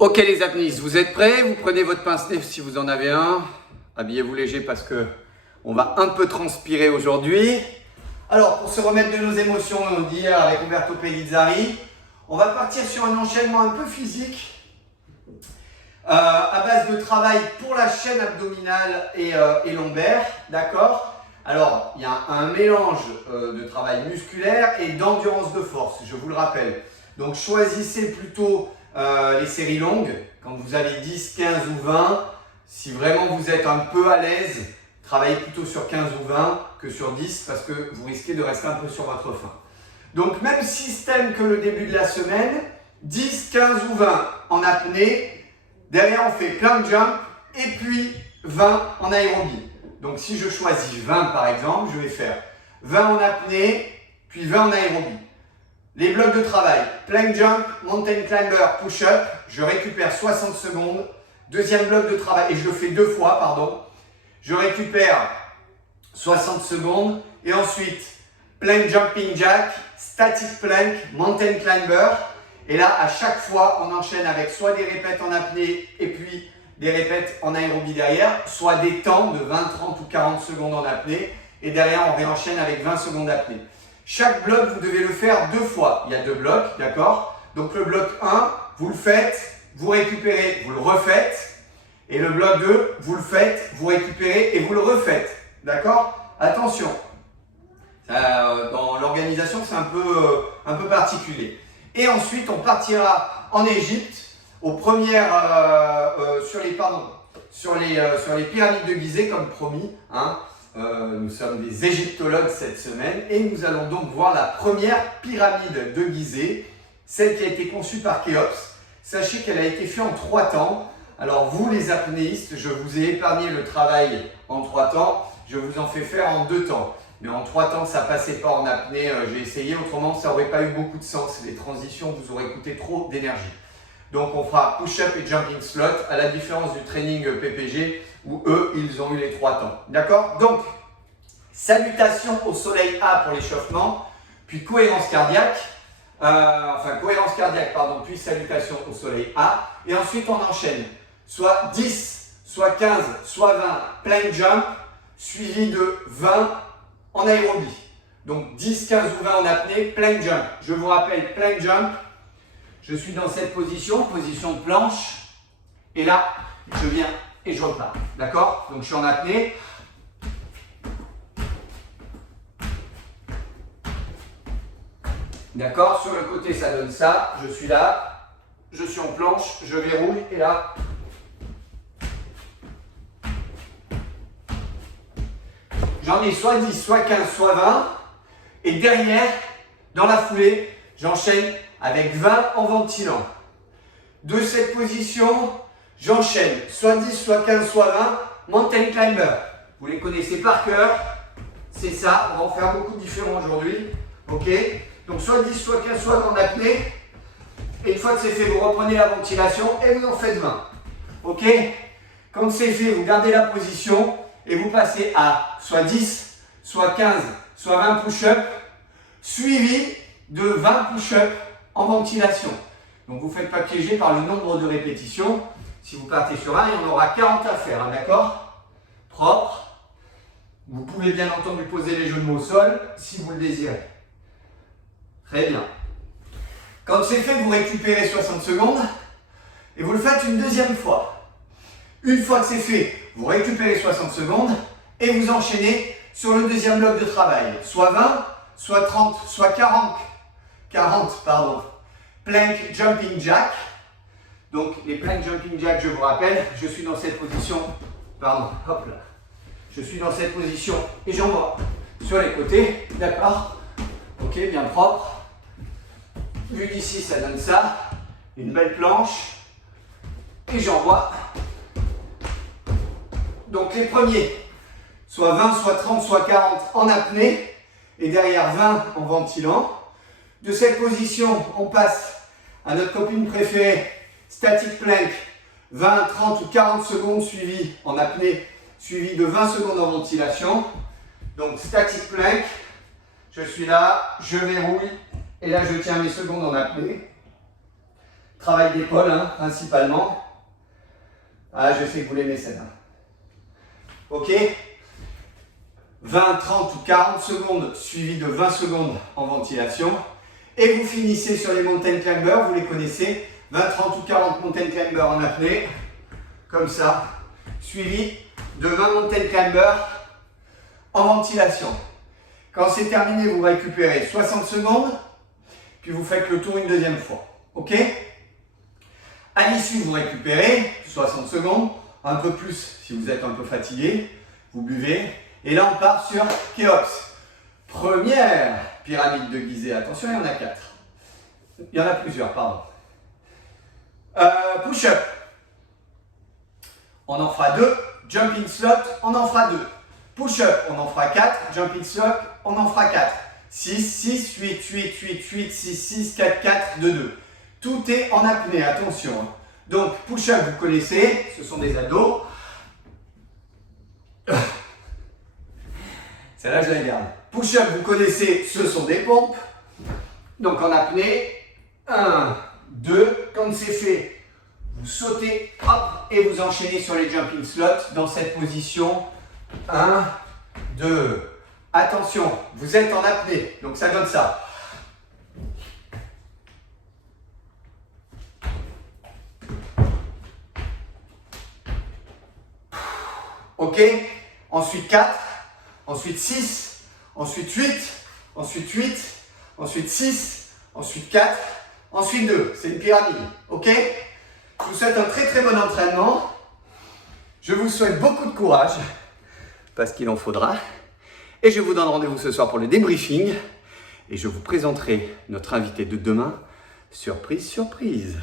Ok les apnéistes, vous êtes prêts? Vous prenez votre pince-nez si vous en avez un. Habillez-vous léger parce que on va un peu transpirer aujourd'hui. Alors pour se remettre de nos émotions d'hier avec Umberto Pellizzari, on va partir sur un enchaînement un peu physique à base de travail pour la chaîne abdominale et lombaire, d'accord? Alors il y a un mélange de travail musculaire et d'endurance de force, je vous le rappelle. Donc choisissez plutôt les séries longues, quand vous avez 10, 15 ou 20, si vraiment vous êtes un peu à l'aise, travaillez plutôt sur 15 ou 20 que sur 10 parce que vous risquez de rester un peu sur votre faim. Donc même système que le début de la semaine, 10, 15 ou 20 en apnée, derrière on fait plank jump et puis 20 en aérobie. Donc si je choisis 20 par exemple, je vais faire 20 en apnée, puis 20 en aérobie. Les blocs de travail, plank jump, mountain climber, push-up, je récupère 60 secondes. Deuxième bloc de travail, et je le fais deux fois, pardon. Je récupère 60 secondes. Et ensuite, plank jumping jack, static plank, mountain climber. Et là, à chaque fois, on enchaîne avec soit des répètes en apnée et puis des répètes en aérobie derrière, soit des temps de 20, 30 ou 40 secondes en apnée. Et derrière, on réenchaîne avec 20 secondes d'apnée. Chaque bloc, vous devez le faire deux fois. Il y a deux blocs, d'accord? Donc le bloc 1, vous le faites, vous récupérez, vous le refaites. Et le bloc 2, vous le faites, vous récupérez et vous le refaites. D'accord? Attention, dans l'organisation, c'est un peu particulier. Et ensuite, on partira en Égypte aux premières, sur les pyramides de Gizeh, comme promis. Hein. Nous sommes des égyptologues cette semaine et nous allons donc voir la première pyramide de Gizeh, celle qui a été conçue par Khéops. Sachez qu'elle a été faite en 3 temps. Alors vous les apnéistes, je vous ai épargné le travail en 3 temps, je vous en fais faire en 2 temps. Mais en 3 temps, ça passait pas en apnée, j'ai essayé, autrement ça n'aurait pas eu beaucoup de sens. Les transitions vous auraient coûté trop d'énergie. Donc on fera push-up et jumping slot, à la différence du training PPG, où eux, ils ont eu les 3 temps. D'accord? Donc, salutation au soleil A pour l'échauffement, puis cohérence cardiaque. Puis salutation au soleil A. Et ensuite, on enchaîne. Soit 10, soit 15, soit 20, plank jump, suivi de 20 en aérobie. Donc 10, 15 ou 20 en apnée, plank jump. Je vous rappelle, plank jump, je suis dans cette position de planche. Et là, je viens et je repars. D'accord? Donc je suis en apnée. D'accord? Sur le côté, ça donne ça. Je suis là. Je suis en planche. Je verrouille. Et là, j'en ai soit 10, soit 15, soit 20. Et derrière, dans la foulée, j'enchaîne avec 20 en ventilant. De cette position, j'enchaîne soit 10, soit 15, soit 20, mountain climber. Vous les connaissez par cœur. C'est ça. On va en faire beaucoup de différents aujourd'hui. Ok? Donc soit 10, soit 15, soit 20 en apnée. Et une fois que c'est fait, vous reprenez la ventilation et vous en faites 20. Ok? Quand c'est fait, vous gardez la position et vous passez à soit 10, soit 15, soit 20 push-up, suivi de 20 push-up en ventilation. Donc vous ne faites pas piéger par le nombre de répétitions. Si vous partez sur un, il y en aura 40 à faire, hein, d'accord? Propre. Vous pouvez bien entendu poser les genoux au sol si vous le désirez. Très bien. Quand c'est fait, vous récupérez 60 secondes et vous le faites une deuxième fois. Une fois que c'est fait, vous récupérez 60 secondes et vous enchaînez sur le deuxième bloc de travail. Soit 20, soit 30, soit 40. Plank jumping jack. Donc les plank jumping jack, je vous rappelle, je suis dans cette position. Je suis dans cette position et j'envoie sur les côtés. D'accord? Ok, bien propre. Vu d'ici, ça donne ça. Une belle planche. Et j'envoie. Donc les premiers, soit 20, soit 30, soit 40 en apnée. Et derrière 20 en ventilant. De cette position, on passe à notre copine préférée, static plank. 20, 30 ou 40 secondes suivi en apnée, suivi de 20 secondes en ventilation. Donc static plank. Je suis là, je verrouille. Et là, je tiens mes secondes en apnée. Travail d'épaule, hein, principalement. Ah, je sais que vous l'aimez celle-là. Ok? 20, 30 ou 40 secondes suivi de 20 secondes en ventilation. Et vous finissez sur les mountain climbers, vous les connaissez. 20, 30 ou 40 mountain climbers en apnée. Comme ça. Suivi de 20 mountain climbers en ventilation. Quand c'est terminé, vous récupérez 60 secondes. Puis vous faites le tour une deuxième fois. Ok? À l'issue, vous récupérez 60 secondes. Un peu plus si vous êtes un peu fatigué. Vous buvez. Et là, on part sur Kéops. Première pyramide de Gizeh. Attention, il y en a 4. Il y en a plusieurs, pardon. Push-up. On en fera 2. Jumping slot, on en fera 2. Push-up, on en fera 4. Jumping slot, on en fera 4. 6, 6, 8, 8, 8, 8, 6, 6, 4, 4, 2, 2. Tout est en apnée, attention. Donc, push-up, vous connaissez, ce sont des abdos. Celle-là, je la garde. Push-up, vous connaissez, ce sont des pompes. Donc, en apnée, 1, 2. Quand c'est fait, vous sautez, hop, et vous enchaînez sur les jumping slots dans cette position. 1, 2. Attention, vous êtes en apnée, donc ça donne ça. Ok? Ensuite 4, ensuite 6, ensuite 8, ensuite 8, ensuite 6, ensuite 4, ensuite 2. C'est une pyramide. Ok? Je vous souhaite un très très bon entraînement. Je vous souhaite beaucoup de courage, parce qu'il en faudra. Et je vous donne rendez-vous ce soir pour le débriefing. Et je vous présenterai notre invité de demain. Surprise, surprise.